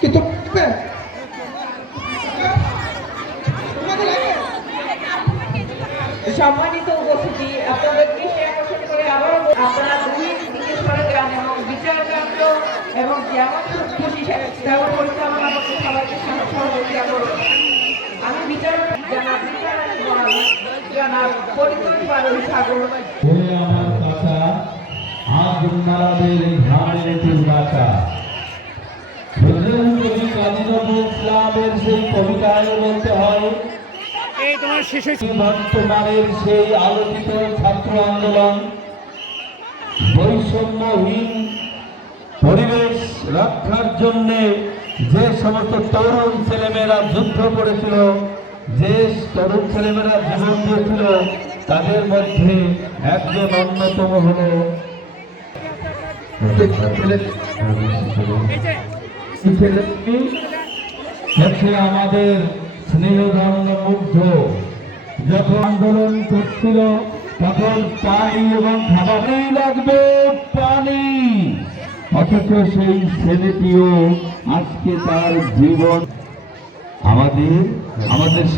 কিন্তু সম্মানিত উপস্থিতি আপনাদের দৃষ্টি আকর্ষণ করে আবারও আপনারা দুই দিকে সরে যান এবং বিচারকান্ত এবং যেমন খুশি তেমন পরিচালনা করতে সবাইকে সহ- সহযোগিতা করুন। আমি বিচার পরিচিত পারুল সাগর। হে কাজী ইসলামের সেই কবিতায় বলতে হয় এই তোমার শেষ বর্তমানের সেই আলোচিত ছাত্র আন্দোলন বৈষম্যহীন পরিবেশ রক্ষার জন্য যে সমস্ত তরুণ ছেলেমেয়েরা যুদ্ধ করেছিল যে তরুণ ছেলেমেয়েরা জীবন দিয়েছিল তাদের মধ্যে একজন অন্যতম হল হচ্ছে আমাদের স্নেহধন্য মুগ্ধ। যখন আন্দোলন করছিল, তখন পানি এবং খাবারই লাগবে পানি। অথচ সেই ছেলেটিও আজকে তার জীবন। আমাদের আমাদের